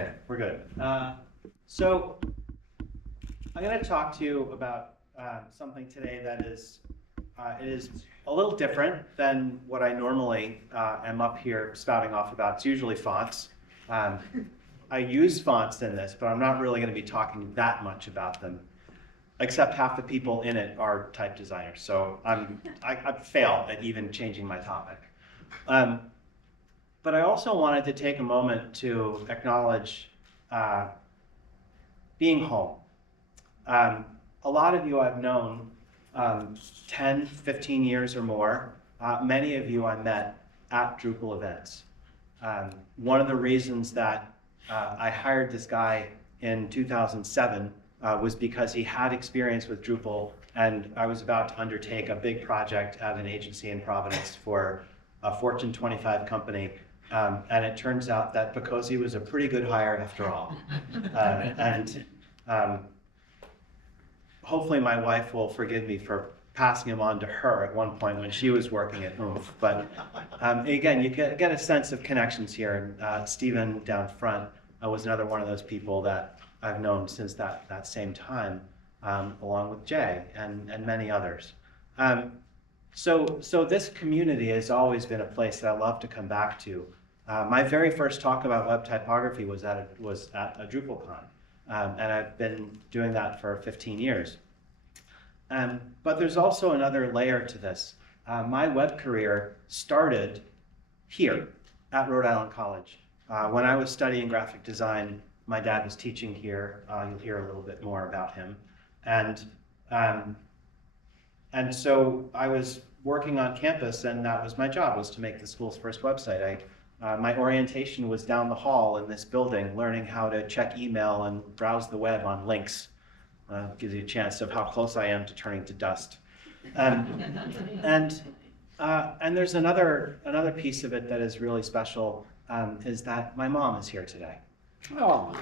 Okay, we're good. So I'm going to talk to you about something today that is a little different than what I normally am up here spouting off about. It's usually fonts. I use fonts in this, but I'm not really going to be talking that much about them, except half the people in it are type designers. So I fail at even changing my topic. But I also wanted to take a moment to acknowledge being home. A lot of you I've known 10, 15 years or more. Many of you I met at Drupal events. One of the reasons that I hired this guy in 2007 was because he had experience with Drupal, and I was about to undertake a big project at an agency in Providence for a Fortune 25 company. And it turns out that because he was a pretty good hire after all. Hopefully my wife will forgive me for passing him on to her at one point when she was working at Oomph. But again, you get a sense of connections here. And Stephen down front was another one of those people that I've known since that same time, along with Jay and many others. So this community has always been a place that I love to come back to. My very first talk about web typography was at a DrupalCon, and I've been doing that for 15 years. But there's also another layer to this. My web career started here at Rhode Island College. When I was studying graphic design, my dad was teaching here. You'll hear a little bit more about him. And so I was working on campus, and that was my job, was to make the school's first website. My orientation was down the hall in this building, learning how to check email and browse the web on links. Gives you a chance of how close I am to turning to dust. And there's another piece of it that is really special, is that my mom is here today. Oh.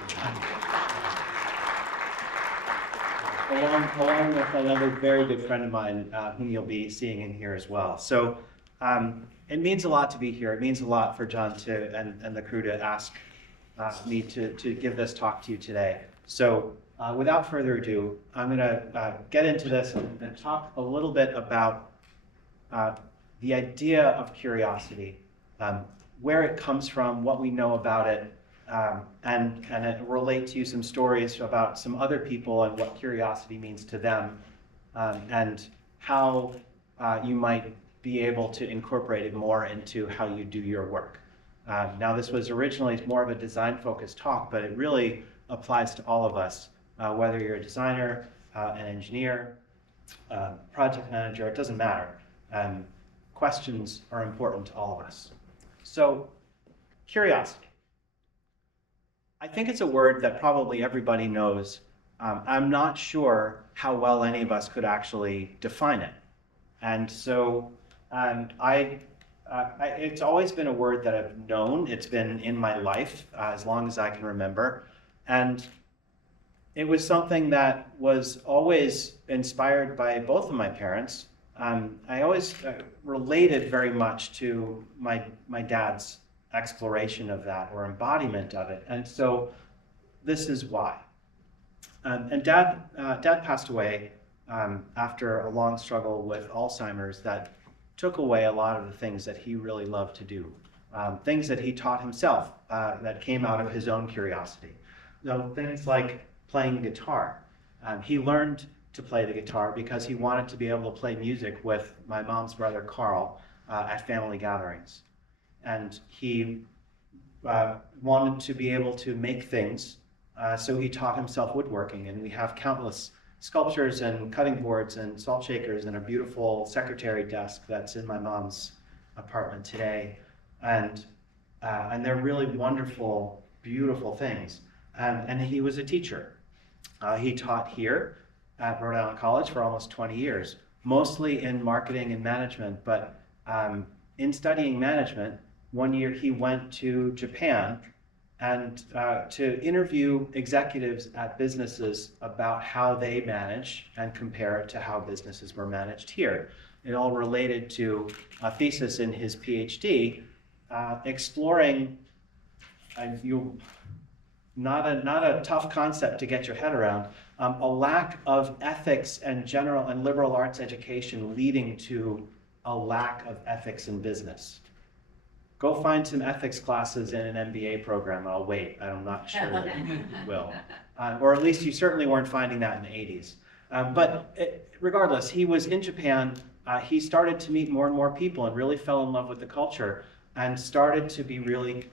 Along with another very good friend of mine, whom you'll be seeing in here as well. So it means a lot to be here. It means a lot for John and the crew to ask me to give this talk to you today. So without further ado, I'm going to get into this and talk a little bit about the idea of curiosity, where it comes from, what we know about it, and relate to you some stories about some other people and what curiosity means to them, and how you might be able to incorporate it more into how you do your work. Now, this was originally more of a design-focused talk, but it really applies to all of us, whether you're a designer, an engineer, project manager, it doesn't matter. Questions are important to all of us. So, curiosity. I think it's a word that probably everybody knows. I'm not sure how well any of us could actually define it. And so it's always been a word that I've known. It's been in my life as long as I can remember. And it was something that was always inspired by both of my parents. I always related very much to my dad's exploration of that, or embodiment of it. And so this is why. And Dad passed away after a long struggle with Alzheimer's that took away a lot of the things that he really loved to do, things that he taught himself that came out of his own curiosity. So things like playing guitar. He learned to play the guitar because he wanted to be able to play music with my mom's brother Carl at family gatherings. And he wanted to be able to make things, so he taught himself woodworking, and we have countless sculptures and cutting boards and salt shakers and a beautiful secretary desk that's in my mom's apartment today. And they're really wonderful, beautiful things. And he was a teacher. He taught here at Rhode Island College for almost 20 years, mostly in marketing and management, but in studying management, one year he went to Japan and to interview executives at businesses about how they manage and compare it to how businesses were managed here. It all related to a thesis in his PhD exploring, you not a tough concept to get your head around. A lack of ethics and general and liberal arts education leading to a lack of ethics in business. Go find some ethics classes in an MBA program. I'll wait. I'm not sure that you will. Or at least you certainly weren't finding that in the 80s. Regardless, he was in Japan. He started to meet more and more people and really fell in love with the culture and started to be really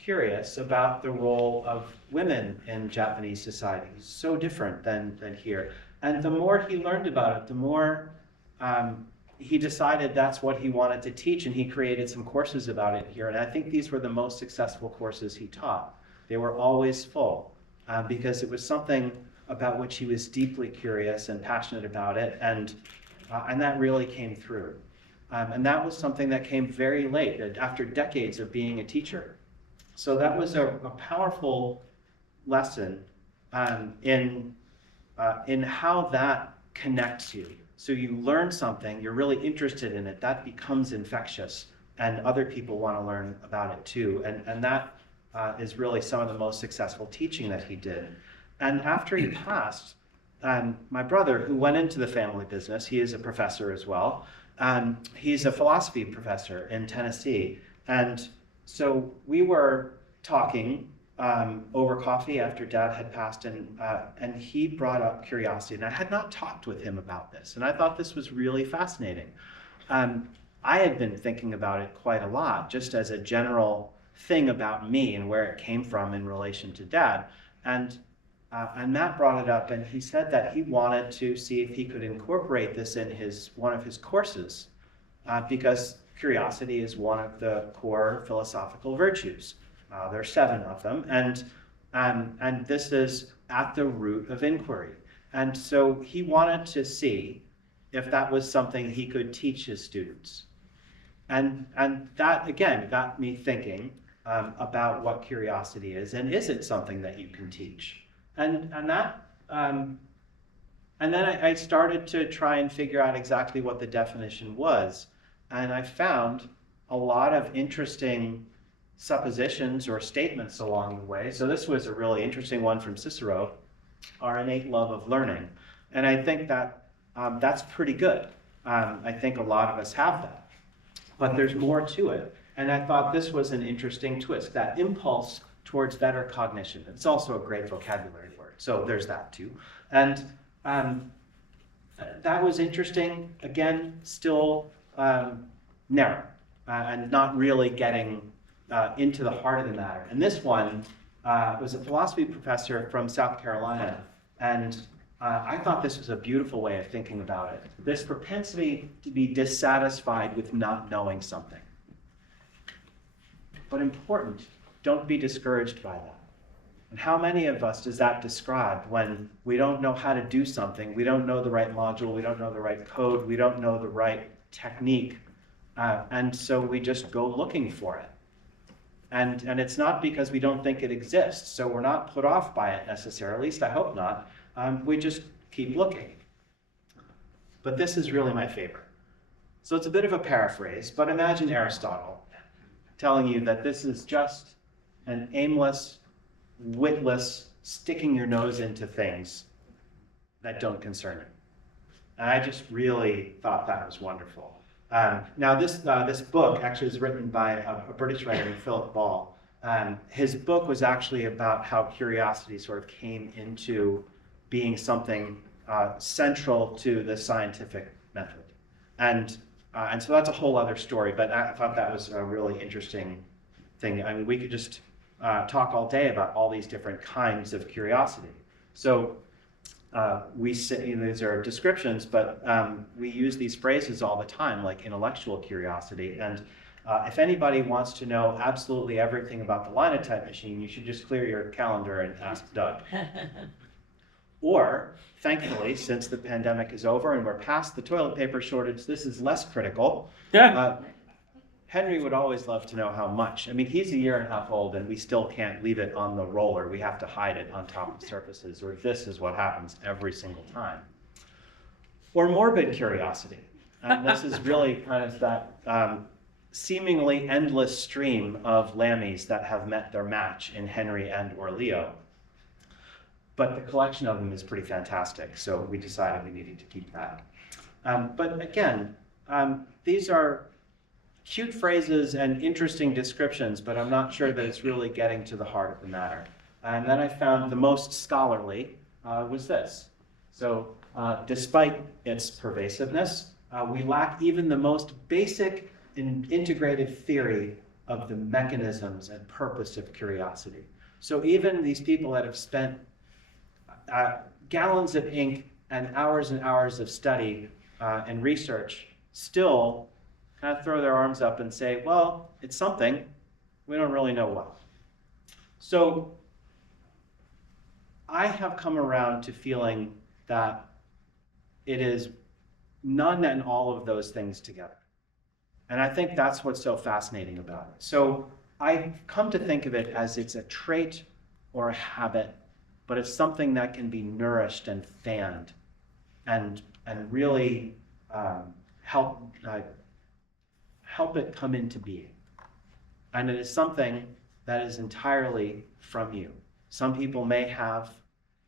curious about the role of women in Japanese society. It's so different than here. And the more he learned about it, the more he decided that's what he wanted to teach, and he created some courses about it here. And I think these were the most successful courses he taught. They were always full because it was something about which he was deeply curious and passionate about it, and that really came through. And that was something that came very late, after decades of being a teacher. So that was a powerful lesson in how that connects you. So you learn something, you're really interested in it, that becomes infectious, and other people want to learn about it too. And that is really some of the most successful teaching that he did. And after he passed, my brother, who went into the family business, he is a professor as well. He's a philosophy professor in Tennessee. And so we were talking over coffee after Dad had passed, and he brought up curiosity. And I had not talked with him about this, and I thought this was really fascinating. I had been thinking about it quite a lot, just as a general thing about me and where it came from in relation to Dad. And Matt brought it up, and he said that he wanted to see if he could incorporate this in one of his courses, because curiosity is one of the core philosophical virtues. There are 7 of them, and this is at the root of inquiry. And so he wanted to see if that was something he could teach his students. And that, again, got me thinking about what curiosity is, and is it something that you can teach? And then I started to try and figure out exactly what the definition was. And I found a lot of interesting suppositions or statements along the way. So this was a really interesting one from Cicero, our innate love of learning. And I think that that's pretty good. I think a lot of us have that. But there's more to it. And I thought this was an interesting twist, that impulse towards better cognition. It's also a great vocabulary word, so there's that too. And that was interesting. Again, still narrow and not really getting into the heart of the matter. And this one was a philosophy professor from South Carolina, and I thought this was a beautiful way of thinking about it. This propensity to be dissatisfied with not knowing something. But important, don't be discouraged by that. And how many of us does that describe when we don't know how to do something, we don't know the right module, we don't know the right code, we don't know the right technique, and so we just go looking for it. And it's not because we don't think it exists, so we're not put off by it necessarily, at least I hope not. We just keep looking. But this is really my favorite. So it's a bit of a paraphrase, but imagine Aristotle telling you that this is just an aimless, witless, sticking your nose into things that don't concern you. And I just really thought that was wonderful. Now this book actually is written by a British writer, Philip Ball. His book was actually about how curiosity sort of came into being something central to the scientific method. And so that's a whole other story, but I thought that was a really interesting thing. I mean, we could just talk all day about all these different kinds of curiosity. So we say, these are descriptions, but we use these phrases all the time, like intellectual curiosity. And if anybody wants to know absolutely everything about the linotype machine, you should just clear your calendar and ask Doug. Or, thankfully, since the pandemic is over and we're past the toilet paper shortage, this is less critical. Henry would always love to know how much. I mean, he's 1.5 years old and we still can't leave it on the roller. We have to hide it on top of surfaces, or this is what happens every single time. Or morbid curiosity. And this is really kind of that seemingly endless stream of Lammies that have met their match in Henry and or Leo. But the collection of them is pretty fantastic, so we decided we needed to keep that. But again, these are cute phrases and interesting descriptions, but I'm not sure that it's really getting to the heart of the matter. And then I found the most scholarly was this. So despite its pervasiveness, we lack even the most basic and integrated theory of the mechanisms and purpose of curiosity. So even these people that have spent gallons of ink and hours of study and research still kind of throw their arms up and say, well, it's something, we don't really know what. So I have come around to feeling that it is none and all of those things together. And I think that's what's so fascinating about it. So I come to think of it as it's a trait or a habit, but it's something that can be nourished and fanned and really help it come into being. And it is something that is entirely from you. Some people may have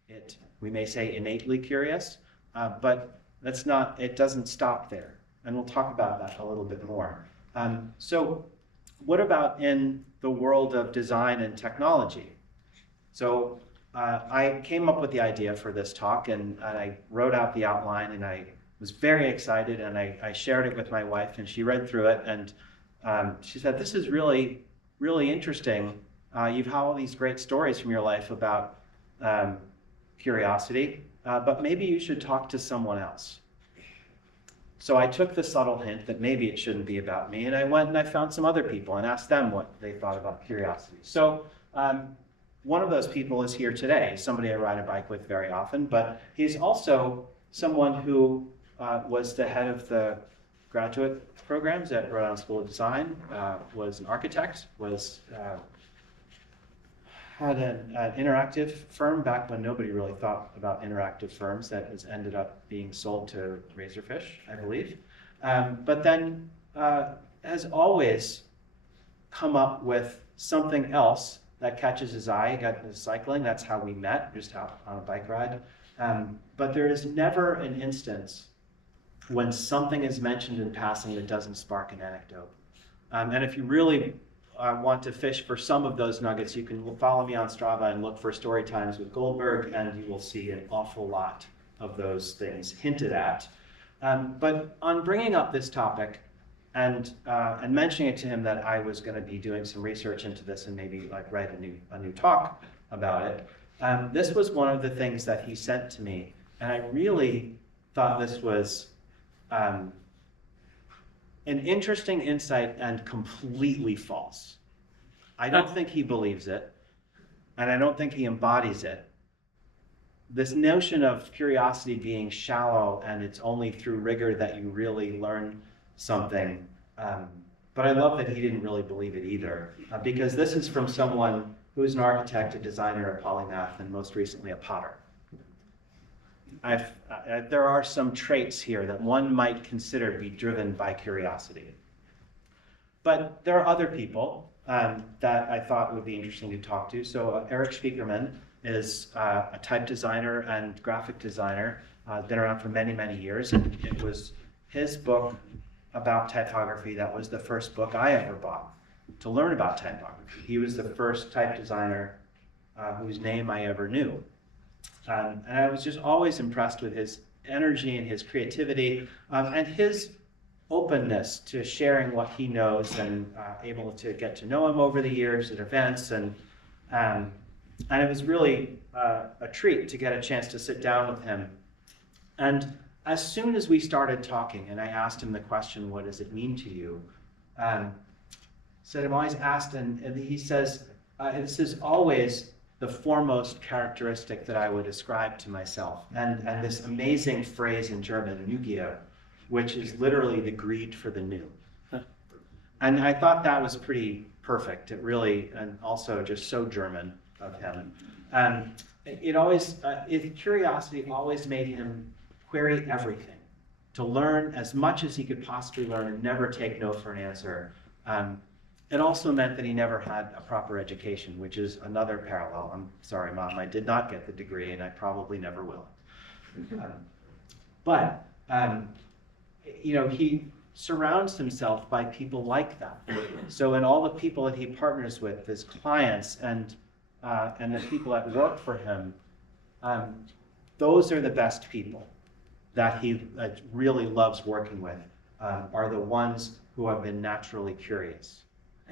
it, we may say innately curious, but it doesn't stop there. And we'll talk about that a little bit more. So what about in the world of design and technology? So I came up with the idea for this talk, and I wrote out the outline, and I was very excited, and I shared it with my wife, and she read through it, and she said, this is really, really interesting. You've had all these great stories from your life about curiosity, but maybe you should talk to someone else. So I took the subtle hint that maybe it shouldn't be about me, and I went and I found some other people and asked them what they thought about curiosity. So one of those people is here today, somebody I ride a bike with very often, but he's also someone who was the head of the graduate programs at Rhode Island School of Design, was an architect, had an interactive firm back when nobody really thought about interactive firms that has ended up being sold to Razorfish, I believe. But then has always come up with something else that catches his eye. He got into cycling, that's how we met, just out on a bike ride. But there is never an instance when something is mentioned in passing that doesn't spark an anecdote. And if you really want to fish for some of those nuggets, you can follow me on Strava and look for Story Times with Goldberg, and you will see an awful lot of those things hinted at. But on bringing up this topic and mentioning it to him that I was going to be doing some research into this and maybe like write a new talk about it, this was one of the things that he sent to me, and I really thought this was an interesting insight and completely false. I don't think he believes it, and I don't think he embodies it. This notion of curiosity being shallow and it's only through rigor that you really learn something. But I love that he didn't really believe it either, because this is from someone who's an architect, a designer, a polymath, and most recently a potter. There are some traits here that one might consider to be driven by curiosity. But there are other people that I thought would be interesting to talk to. So Eric Spiekermann is a type designer and graphic designer, been around for many, many years. And it was his book about typography that was the first book I ever bought to learn about typography. He was the first type designer whose name I ever knew. And I was just always impressed with his energy and his creativity and his openness to sharing what he knows, and able to get to know him over the years at events. And it was really a treat to get a chance to sit down with him. And as soon as we started talking, and I asked him the question, what does it mean to you? Said I'm always asked, and he says, this is always the foremost characteristic that I would ascribe to myself. And this amazing phrase in German, Neugier, which is literally the greed for the new. And I thought that was pretty perfect. It really, and also just so German of him. Curiosity always made him query everything, to learn as much as he could possibly learn and never take no for an answer. It also meant that he never had a proper education, which is another parallel. I'm sorry, Mom, I did not get the degree, and I probably never will. But he surrounds himself by people like that. So in all the people that he partners with, his clients and the people that work for him, those are the best people that he really loves working with, are the ones who have been naturally curious.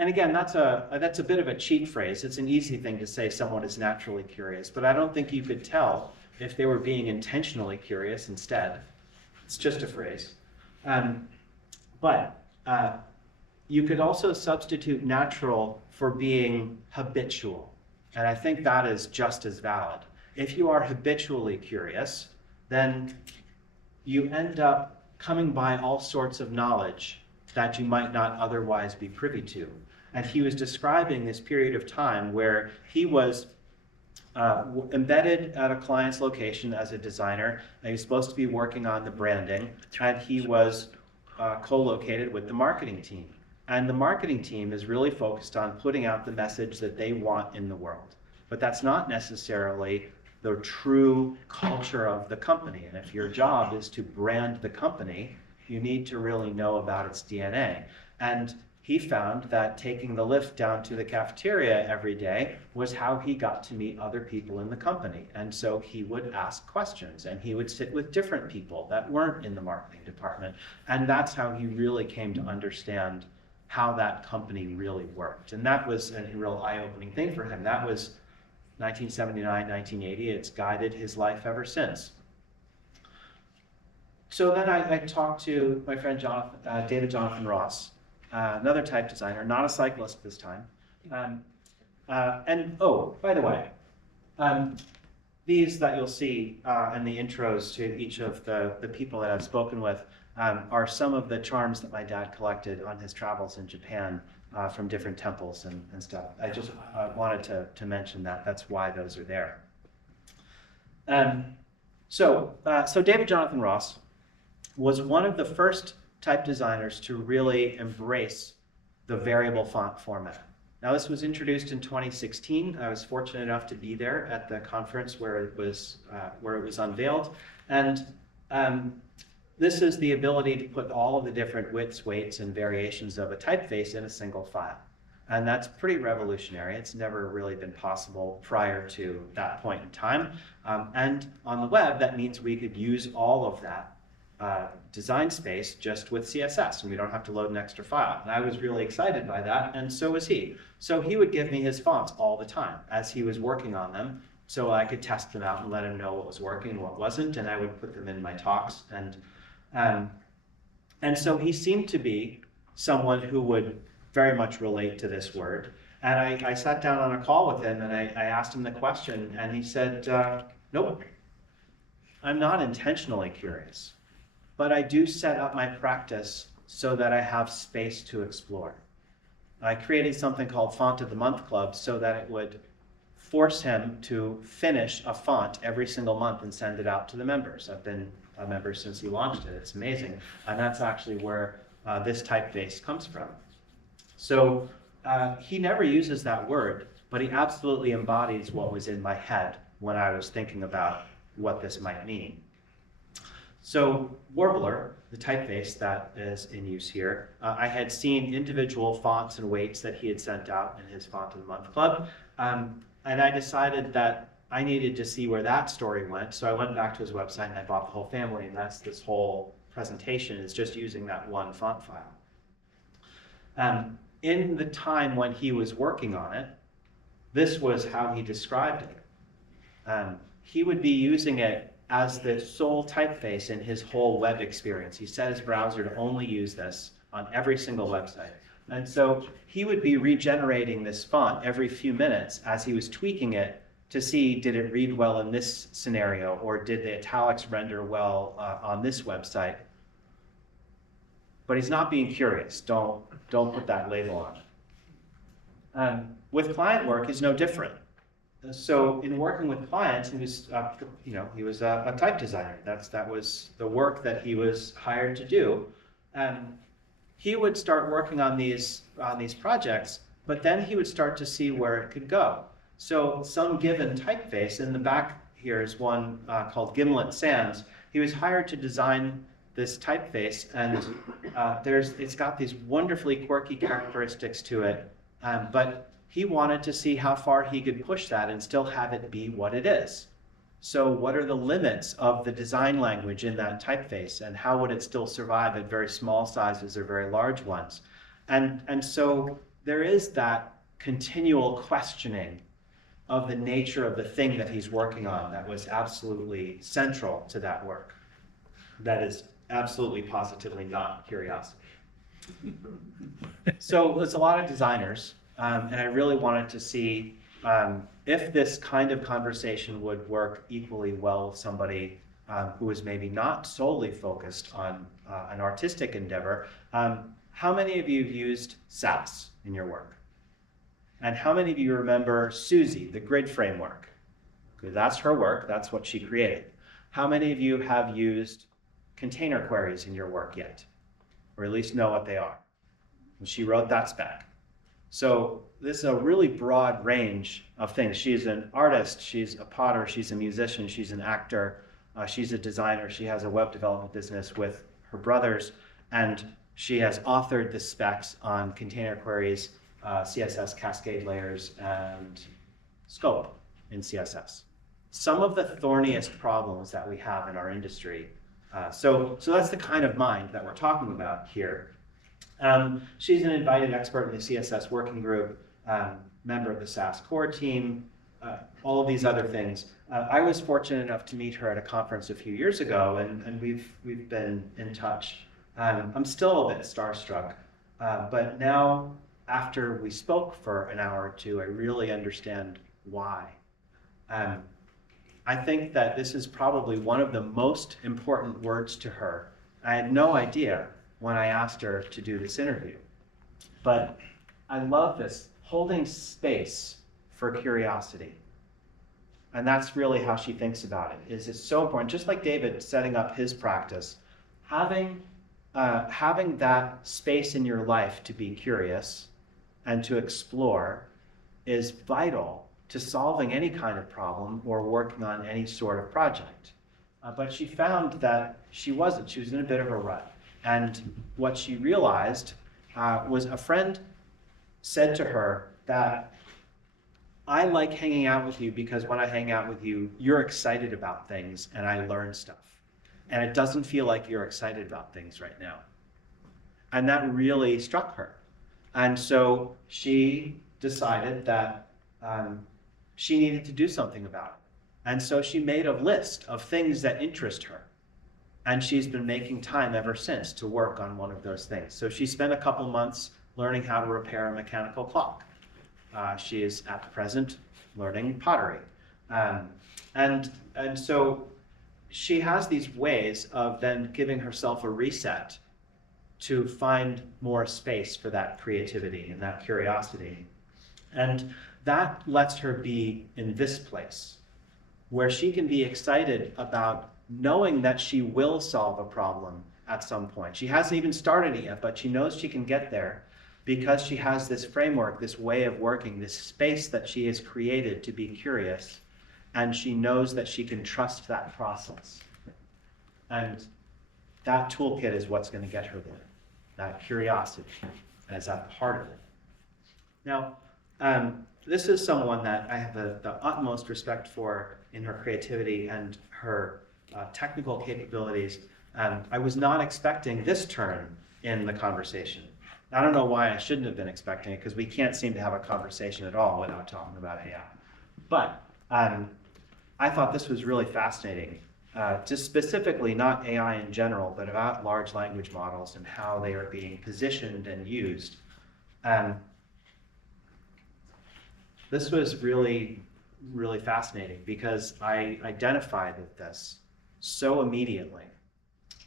And again, that's a bit of a cheat phrase. It's an easy thing to say someone is naturally curious, but I don't think you could tell if they were being intentionally curious instead. It's just a phrase. But you could also substitute natural for being habitual. And I think that is just as valid. If you are habitually curious, then you end up coming by all sorts of knowledge that you might not otherwise be privy to. And he was describing this period of time where he was embedded at a client's location as a designer. He was supposed to be working on the branding, and he was co-located with the marketing team. And the marketing team is really focused on putting out the message that they want in the world. But that's not necessarily the true culture of the company. And if your job is to brand the company, you need to really know about its DNA. And he found that taking the lift down to the cafeteria every day was how he got to meet other people in the company. And so he would ask questions, and he would sit with different people that weren't in the marketing department. And that's how he really came to understand how that company really worked. And that was a real eye-opening thing for him. That was 1979, 1980. It's guided his life ever since. So then I talked to my friend David Jonathan Ross, another type designer, not a cyclist this time. Oh, by the way, these that you'll see in the intros to each of the people that I've spoken with are some of the charms that my dad collected on his travels in Japan from different temples and stuff. I just wanted to mention that. That's why those are there. So David Jonathan Ross was one of the first type designers to really embrace the variable font format. Now, this was introduced in 2016. I was fortunate enough to be there at the conference where it was unveiled. And this is the ability to put all of the different widths, weights, and variations of a typeface in a single file. And that's pretty revolutionary. It's never really been possible prior to that point in time. And on the web, that means we could use all of that design space just with CSS, and we don't have to load an extra file. And I was really excited by that, and so was he. So he would give me his fonts all the time as he was working on them, so I could test them out and let him know what was working and what wasn't, and I would put them in my talks. And so he seemed to be someone who would very much relate to this word. And I sat down on a call with him, and I asked him the question, and he said, nope, I'm not intentionally curious, but I do set up my practice so that I have space to explore. I created something called Font of the Month Club so that it would force him to finish a font every single month and send it out to the members. I've been a member since he launched it. It's amazing. And that's actually where this typeface comes from. So he never uses that word, but he absolutely embodies what was in my head when I was thinking about what this might mean. So Warbler, the typeface that is in use here, I had seen individual fonts and weights that he had sent out in his Font of the Month Club, and I decided that I needed to see where that story went, so I went back to his website and I bought the whole family, and that's this whole presentation is just using that one font file. In the time when he was working on it, this was how he described it. He would be using it as the sole typeface in his whole web experience. He set his browser to only use this on every single website. And so he would be regenerating this font every few minutes as he was tweaking it to see, did it read well in this scenario, or did the italics render well on this website? But he's not being curious. Don't put that label on it. With client work, it's no different. So in working with clients, he was a type designer. That was the work that he was hired to do. he would start working on these projects, but then he would start to see where it could go. So some given typeface, in the back here is one called Gimlet Sans. He was hired to design this typeface, and it's got these wonderfully quirky characteristics to it, but he wanted to see how far he could push that and still have it be what it is. So what are the limits of the design language in that typeface, and how would it still survive at very small sizes or very large ones? And so there is that continual questioning of the nature of the thing that he's working on that was absolutely central to that work. That is absolutely positively not curiosity. So there's a lot of designers, and I really wanted to see if this kind of conversation would work equally well with somebody who is maybe not solely focused on an artistic endeavor. How many of you have used SAS in your work? And how many of you remember Susie, the grid framework? Because that's her work, that's what she created. How many of you have used container queries in your work yet? Or at least know what they are? She wrote that spec. So this is a really broad range of things. She's an artist, she's a potter, she's a musician, she's an actor, she's a designer, she has a web development business with her brothers, and she has authored the specs on container queries, CSS cascade layers, and scope in CSS. Some of the thorniest problems that we have in our industry. So that's the kind of mind that we're talking about here. She's an invited expert in the CSS working group, member of the SAS core team, all of these other things. I was fortunate enough to meet her at a conference a few years ago, and we've been in touch. I'm still a bit starstruck, but now, after we spoke for an hour or two, I really understand why. I think that this is probably one of the most important words to her. I had no idea when I asked her to do this interview. But I love this, holding space for curiosity. And that's really how she thinks about it. It's so important, just like David setting up his practice, having that space in your life to be curious and to explore is vital to solving any kind of problem or working on any sort of project. But she found that she wasn't. She was in a bit of a rut. And what she realized was a friend said to her that, I like hanging out with you because when I hang out with you, you're excited about things and I learn stuff. And it doesn't feel like you're excited about things right now. And that really struck her. And so she decided that she needed to do something about it. And so she made a list of things that interest her. And she's been making time ever since to work on one of those things. So she spent a couple months learning how to repair a mechanical clock. She is at the present learning pottery. And so she has these ways of then giving herself a reset to find more space for that creativity and that curiosity. And that lets her be in this place, where she can be excited about knowing that she will solve a problem at some point. She hasn't even started it yet, but she knows she can get there because she has this framework, this way of working, this space that she has created to be curious, and she knows that she can trust that process. And that toolkit is what's going to get her there, that curiosity, as at the heart of it. Now, this is someone that I have the utmost respect for in her creativity and her technical capabilities. I was not expecting this turn in the conversation. I don't know why I shouldn't have been expecting it, because we can't seem to have a conversation at all without talking about AI. But I thought this was really fascinating, just specifically not AI in general, but about large language models and how they are being positioned and used. This was really, really fascinating because I identified with this so immediately.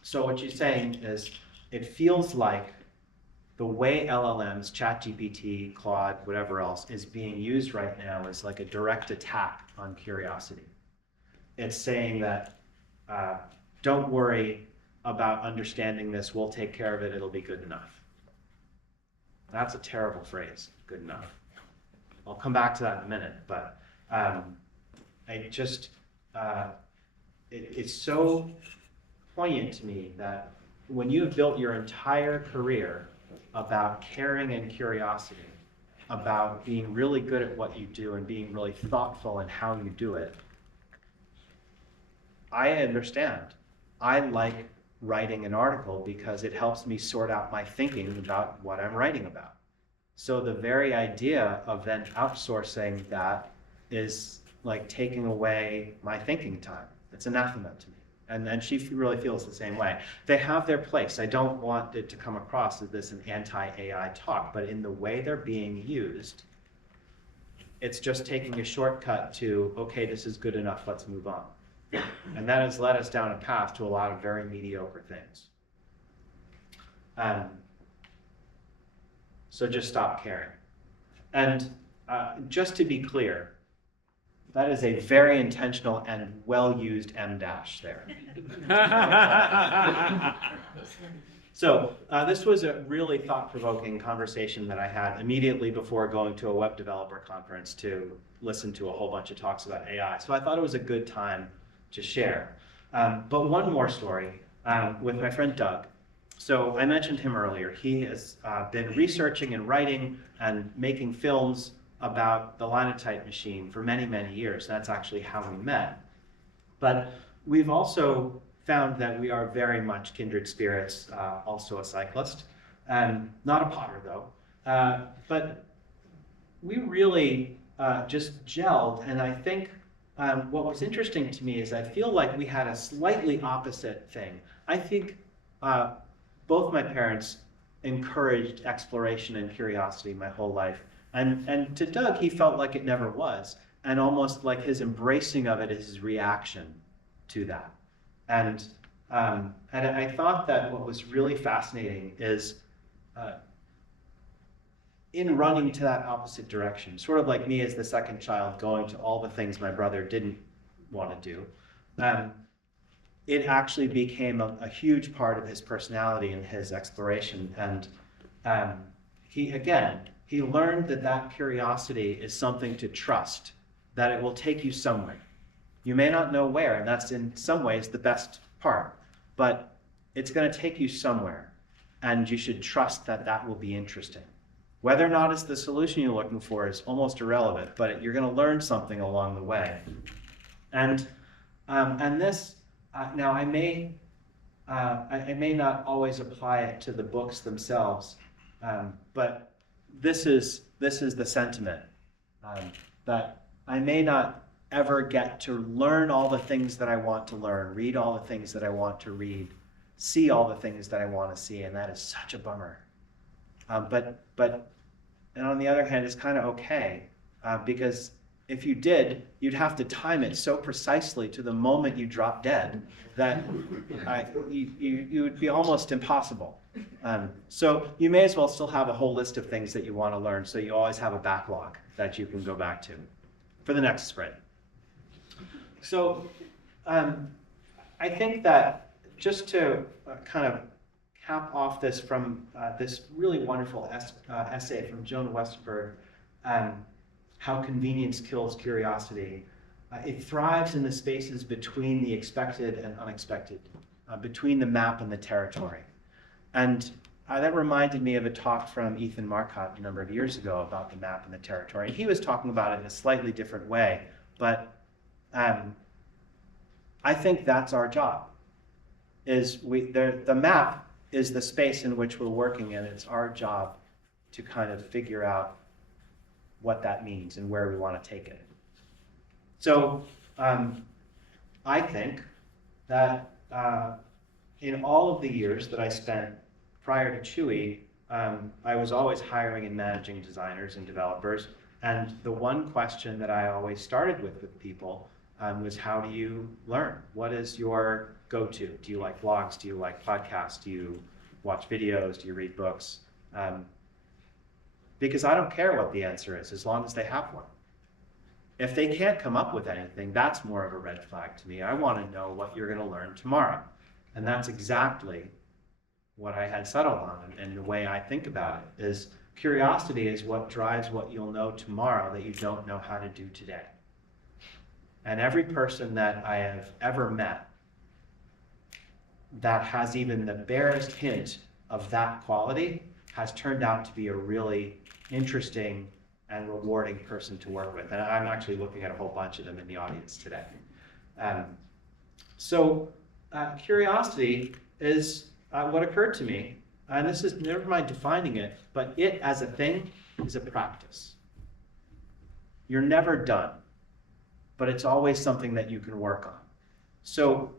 So what she's saying is, it feels like the way LLMs, ChatGPT, Claude, whatever else, is being used right now is like a direct attack on curiosity. It's saying that, don't worry about understanding this, we'll take care of it, it'll be good enough. That's a terrible phrase, good enough. I'll come back to that in a minute, but I just, it's so poignant to me that when you have built your entire career about caring and curiosity, about being really good at what you do and being really thoughtful in how you do it, I understand. I like writing an article because it helps me sort out my thinking about what I'm writing about. So the very idea of then outsourcing that is like taking away my thinking time. It's anathema to me. And she really feels the same way. They have their place. I don't want it to come across as this an anti-AI talk, but in the way they're being used, it's just taking a shortcut to, okay, this is good enough, let's move on. And that has led us down a path to a lot of very mediocre things. So just stop caring. And just to be clear, that is a very intentional and well-used M-dash there. So this was a really thought-provoking conversation that I had immediately before going to a web developer conference to listen to a whole bunch of talks about AI. So I thought it was a good time to share. But one more story with my friend Doug. So I mentioned him earlier. He has been researching and writing and making films about the linotype machine for many, many years. That's actually how we met. But we've also found that we are very much kindred spirits, also a cyclist, not a potter though. But we really just gelled, and I think what was interesting to me is I feel like we had a slightly opposite thing. I think both my parents encouraged exploration and curiosity my whole life. And to Doug, he felt like it never was, and almost like his embracing of it is his reaction to that. And I thought that what was really fascinating is in running to that opposite direction, sort of like me as the second child going to all the things my brother didn't want to do, it actually became a huge part of his personality and his exploration. And he learned that curiosity is something to trust, that it will take you somewhere. You may not know where, and that's in some ways the best part, but it's going to take you somewhere, and you should trust that that will be interesting. Whether or not it's the solution you're looking for is almost irrelevant, but you're going to learn something along the way. And this, now I may not always apply it to the books themselves, but this is the sentiment, that I may not ever get to learn all the things that I want to learn, read all the things that I want to read, see all the things that I want to see, and that is such a bummer. And on the other hand, it's kind of okay, because if you did, you'd have to time it so precisely to the moment you drop dead that you would be almost impossible. So you may as well still have a whole list of things that you want to learn, so you always have a backlog that you can go back to for the next sprint. So I think that just to kind of cap off this from this really wonderful essay from Joan Westenberg, How Convenience Kills Curiosity. It thrives in the spaces between the expected and unexpected, between the map and the territory. And that reminded me of a talk from Ethan Marcotte a number of years ago about the map and the territory. He was talking about it in a slightly different way, but I think that's our job. The map is the space in which we're working, and it's our job to kind of figure out what that means and where we want to take it. So I think that in all of the years that I spent prior to Chewy, I was always hiring and managing designers and developers. And the one question that I always started with people was, how do you learn? What is your go-to? Do you like blogs? Do you like podcasts? Do you watch videos? Do you read books? Because I don't care what the answer is, as long as they have one. If they can't come up with anything, that's more of a red flag to me. I want to know what you're going to learn tomorrow. And that's exactly what I had settled on. And the way I think about it is, Curiosity is what drives what you'll know tomorrow that you don't know how to do today. And every person that I have ever met that has even the barest hint of that quality has turned out to be a really interesting and rewarding person to work with. And I'm actually looking at a whole bunch of them in the audience today. Curiosity is what occurred to me, and this is, never mind defining it, but it as a thing is a practice. You're never done, but it's always something that you can work on. So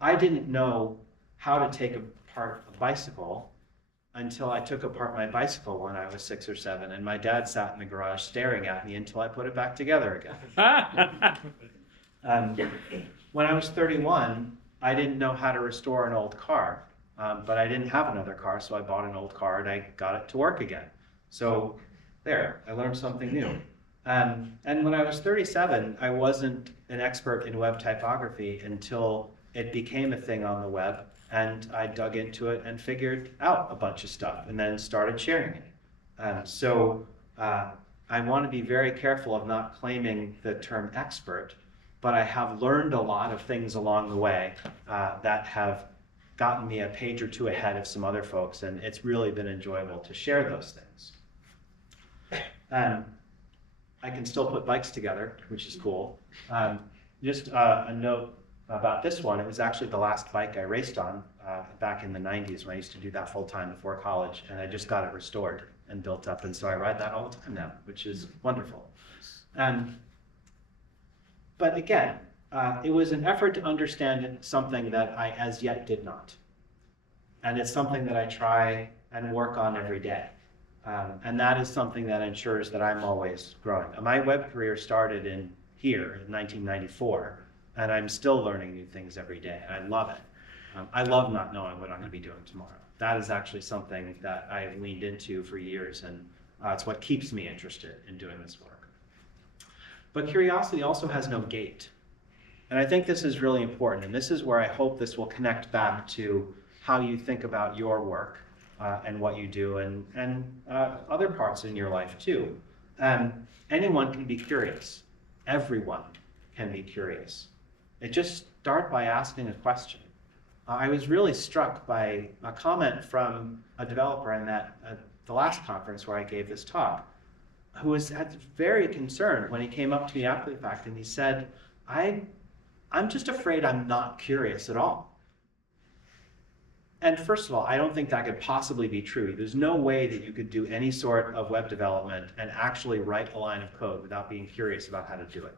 I didn't know how to take apart a bicycle until I took apart my bicycle when I was 6 or 7, and my dad sat in the garage staring at me until I put it back together again. When I was 31, I didn't know how to restore an old car, but I didn't have another car, so I bought an old car and I got it to work again. So there, I learned something new. And when I was 37, I wasn't an expert in web typography until it became a thing on the web, and I dug into it and figured out a bunch of stuff and then started sharing it. I want to be very careful of not claiming the term expert, but I have learned a lot of things along the way that have gotten me a page or two ahead of some other folks, and it's really been enjoyable to share those things. I can still put bikes together, which is cool. Just a note about this one, it was actually the last bike I raced on back in the 90s when I used to do that full time before college, and I just got it restored and built up, and so I ride that all the time now, which is wonderful. But again, it was an effort to understand something that I as yet did not. And it's something that I try and work on every day. And that is something that ensures that I'm always growing. My web career started in 1994, and I'm still learning new things every day, and I love it. I love not knowing what I'm going to be doing tomorrow. That is actually something that I've leaned into for years, and it's what keeps me interested in doing this work. But curiosity also has no gate. And I think this is really important, and this is where I hope this will connect back to how you think about your work and what you do, and other parts in your life too. Anyone can be curious. Everyone can be curious. Just start by asking a question. I was really struck by a comment from a developer in the last conference where I gave this talk, who was very concerned when he came up to me after the fact, and he said, I'm just afraid I'm not curious at all. And first of all, I don't think that could possibly be true. There's no way that you could do any sort of web development and actually write a line of code without being curious about how to do it.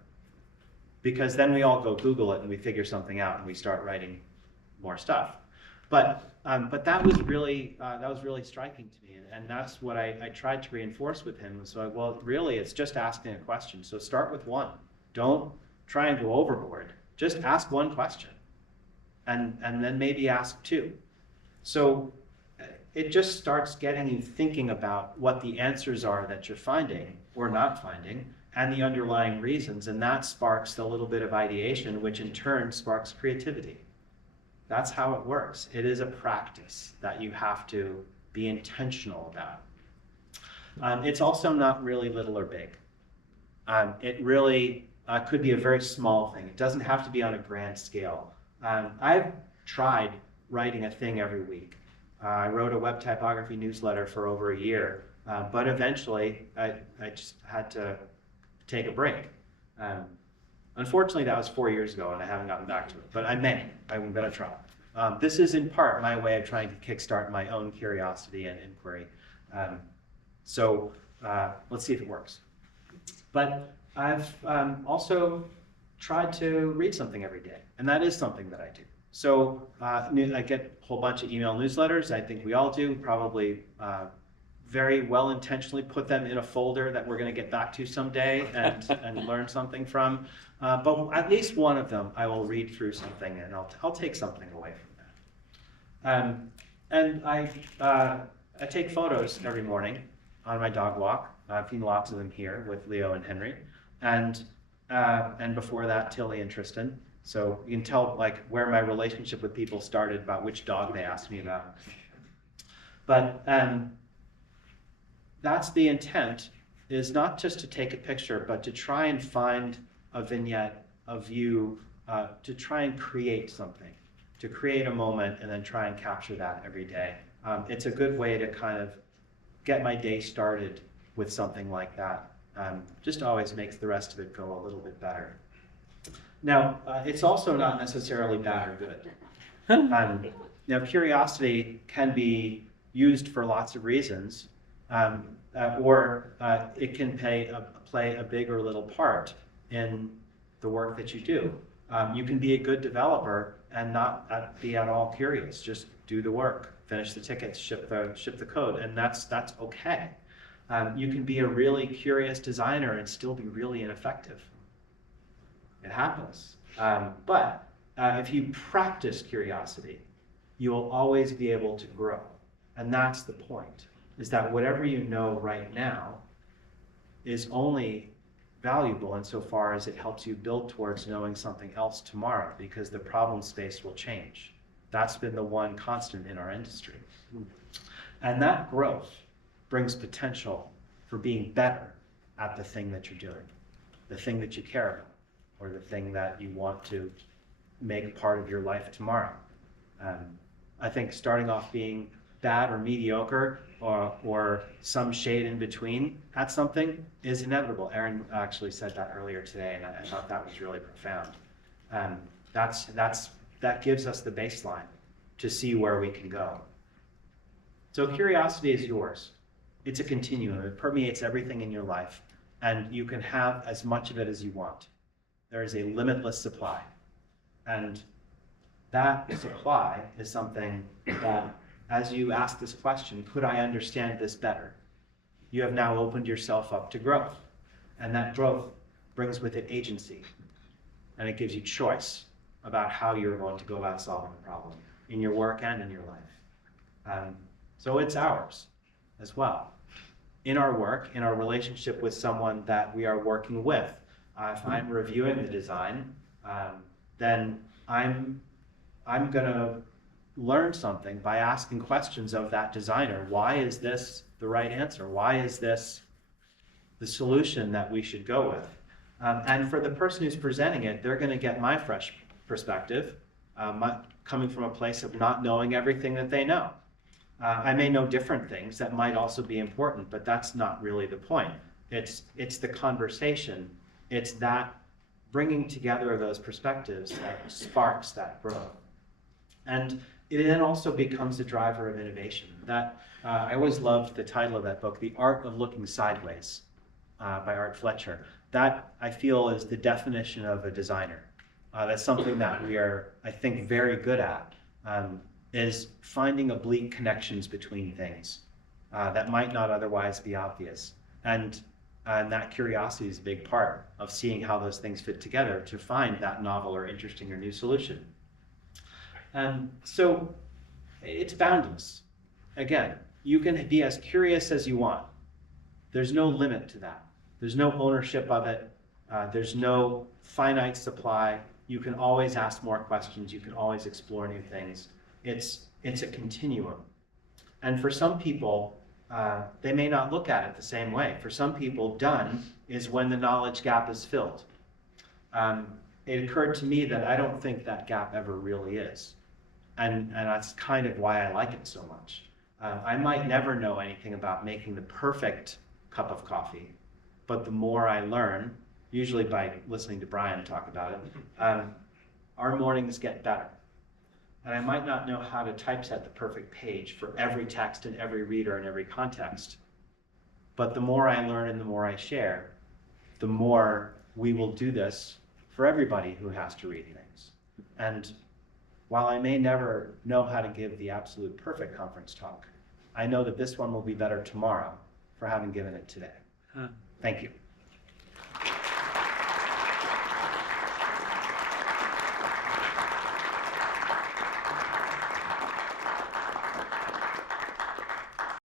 Because then we all go Google it and we figure something out and we start writing more stuff. But that was really striking to me, and that's what I tried to reinforce with him. So, well, really, it's just asking a question. So start with one. Don't try and go overboard. Just ask one question, and then maybe ask two. So it just starts getting you thinking about what the answers are that you're finding or not finding, and the underlying reasons, and that sparks a little bit of ideation, which in turn sparks creativity. That's how it works. It is a practice that you have to be intentional about. It's also not really little or big. It really could be a very small thing. It doesn't have to be on a grand scale. I've tried writing a thing every week. I wrote a web typography newsletter for over a year, but eventually I just had to take a break. Unfortunately, that was 4 years ago, and I haven't gotten back to it, but I'm going to try. This is in part my way of trying to kickstart my own curiosity and inquiry. Let's see if it works. But I've also tried to read something every day, and that is something that I do. So I get a whole bunch of email newsletters. I think we all do, probably very well intentionally put them in a folder that we're going to get back to someday and learn something from. But at least one of them I will read through something, and I'll take something away from that. And I take photos every morning on my dog walk. I've seen lots of them here with Leo and Henry, and before that, Tilly and Tristan. So you can tell like where my relationship with people started about which dog they asked me about. But that's the intent, is not just to take a picture, but to try and find a vignette, a view, to try and create something, to create a moment and then try and capture that every day. It's a good way to kind of get my day started with something like that. Just always makes the rest of it go a little bit better. Now, it's also not necessarily bad or good. Now, curiosity can be used for lots of reasons, or it can play a big or little part in the work that you do. You can be a good developer and not be at all curious. Just do the work, finish the tickets, ship the code, and that's okay. You can be a really curious designer and still be really ineffective. It happens. But if you practice curiosity, you will always be able to grow. And that's the point, is that whatever you know right now is only valuable insofar as it helps you build towards knowing something else tomorrow, because the problem space will change. That's been the one constant in our industry. And that growth brings potential for being better at the thing that you're doing, the thing that you care about, or the thing that you want to make part of your life tomorrow. I think starting off being bad or mediocre or some shade in between at something is inevitable. Aaron actually said that earlier today, and I thought that was really profound. That gives us the baseline to see where we can go. So curiosity is yours. It's a continuum. It permeates everything in your life, and you can have as much of it as you want. There is a limitless supply, and that supply is something that, as you ask this question, could I understand this better? You have now opened yourself up to growth, and that growth brings with it agency, and it gives you choice about how you're going to go about solving the problem in your work and in your life. So it's ours as well. In our work, in our relationship with someone that we are working with, if I'm reviewing the design, then I'm going to learn something by asking questions of that designer. Why is this the right answer? Why is this the solution that we should go with? And for the person who's presenting it, they're going to get my fresh perspective, coming from a place of not knowing everything that they know. I may know different things that might also be important, but that's not really the point. It's the conversation. It's that bringing together of those perspectives that sparks that growth. And it then also becomes a driver of innovation. I always loved the title of that book, The Art of Looking Sideways, by Art Fletcher. That, I feel, is the definition of a designer. That's something that we are, I think, very good at, is finding oblique connections between things that might not otherwise be obvious. And that curiosity is a big part of seeing how those things fit together to find that novel or interesting or new solution. So it's boundless. Again, you can be as curious as you want. There's no limit to that. There's no ownership of it. There's no finite supply. You can always ask more questions. You can always explore new things. It's a continuum. And for some people, they may not look at it the same way. For some people, done is when the knowledge gap is filled. It occurred to me that I don't think that gap ever really is. And that's kind of why I like it so much. I might never know anything about making the perfect cup of coffee, but the more I learn, usually by listening to Brian talk about it, our mornings get better. And I might not know how to typeset the perfect page for every text and every reader and every context, but the more I learn and the more I share, the more we will do this for everybody who has to read things. And while I may never know how to give the absolute perfect conference talk, I know that this one will be better tomorrow for having given it today. Thank you.